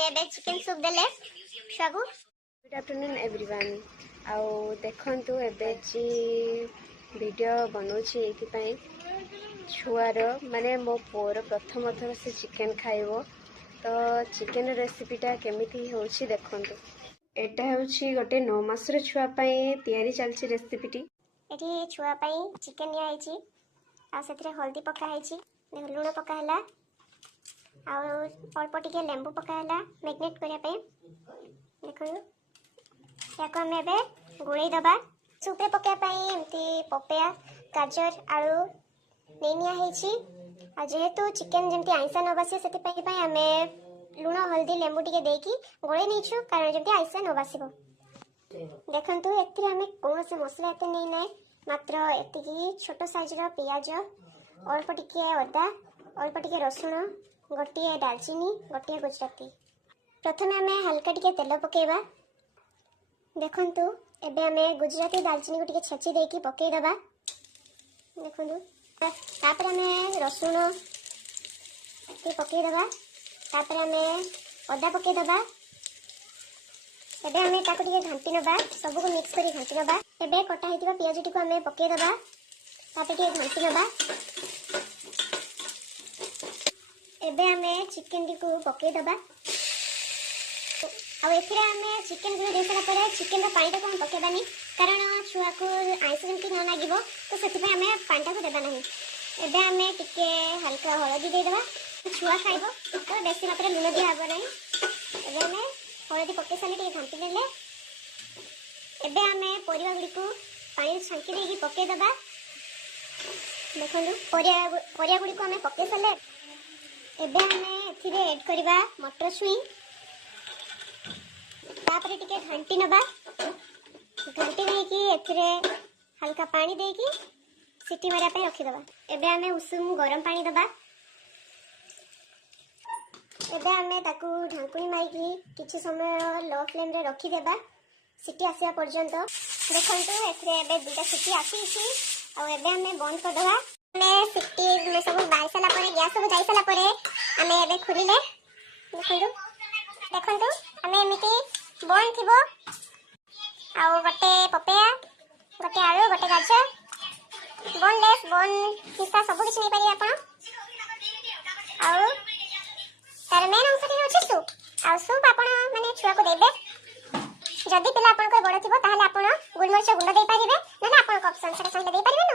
आमे एबे chicken soup देले छुआ को। Good afternoon everyone. आउ देखंतु एबे जी वीडियो बनौछि एथि छुआर माने मो पुअर प्रथम थर से चिकन खाइबो तो चिकन रेसिपीटा केमिति होछि देखंतु। एटा होछि गोटे 9 मासर छुआ पई तयारी चलछि रेसिपीटी। एठी छुआ पई चिकन निया आइछि आ सेथरे हल्दी पका आइछि, लूण पका हला आ अल्प टिके लेंबू पका हला मैग्नेट करिया पई। देखो याको हम एबे गुळै दबा सूप रे पका पई एमती पपया गाजर आलू नेनिया हेछि आ जेहेतु चिकन जेमती आइसा न बसे सेति पई हमे लूण हल्दी लेंबू टिके देकी गोळे नेछु कारण जेमती आइसा न बसिबो। देखंतु एति हमें कोन से मसला एते नै नै मात्र एतिकी छोट साइज रो प्याज अल्प टिके अदा अल्प टिके रसुण गोटे दालचीनी गोटे गुजराती। प्रथमे हमें हल्का टिके तेल पकेबा। देखंतु एबे हमें गुजराती दालचीनी को टिके छेची देकी पकेई दबा। देखंतु तापर हमें रसुण टिके पकेई दबा। तापर हमें अदा पकेई दबा। एबे हमें ताको टिके घांटी नबा, सब को मिक्स करी घांटी नबा। एबे कटा हितबा प्याज टिको हमें पकेई दबा। तापर टिके घांटी नबा। एबे हमें चिकन टिको पकेई दबा। आ एथिरे हमें चिकन गुलो दे सला परे चिकन रो पानी को हम पकेबानी कारण छुआ को आइस जेमती न लागिबो तो सेति पे हमें पानी को देबा नहीं। एबे हमें टिके हल्का हळदी दे देबा। छुआ खाइबो तो बेसी मात्रा लूण दिया हबो नहीं। एबे हमें हळदी पके साले टिके घांटी देले। एबे हमें परिवा गुडी को पानी छांकी देगी पके दबा। देखंतु परिया गुडी को हमें पके साले एबे हमें एथिरे ऐड करबा मटर छुई। तापर टिके घंटी नबा। घंटी नहीं कि एथिरे हल्का पानी देकी सीटी मारिया पे रखी दबा। एबे हमें उषुम गरम पानी दबा। एबे हमें ताकू ढांकुनी मारिकी किछि समय लो फ्लेम रे रखी देबा सीटी आसिया पर्यंत। देखंतु एथिरे एबे दुटा सीटी आसीछि आ एबे हमें बंद कर दबा। हमें सीटी में सब बाई साला परे गैस सब जाई साला परे हमें एबे खुलिले। देखंतु हमें एमिति बन थिबो आ गोटे पपया गोटे आलू गोटे गाजर बोनलेस बोन हिस्सा सब किछ नहीं पारी आपण आ तार मेन अंश टी होछि सूप। आ सूप आपण माने छुआ को देबे। जदी पिला आपण को बड़ थिबो ताहाले आपण गुलमरिच गुंड दे पारिबे ना आपण को ऑप्शन से संग दे पारिबे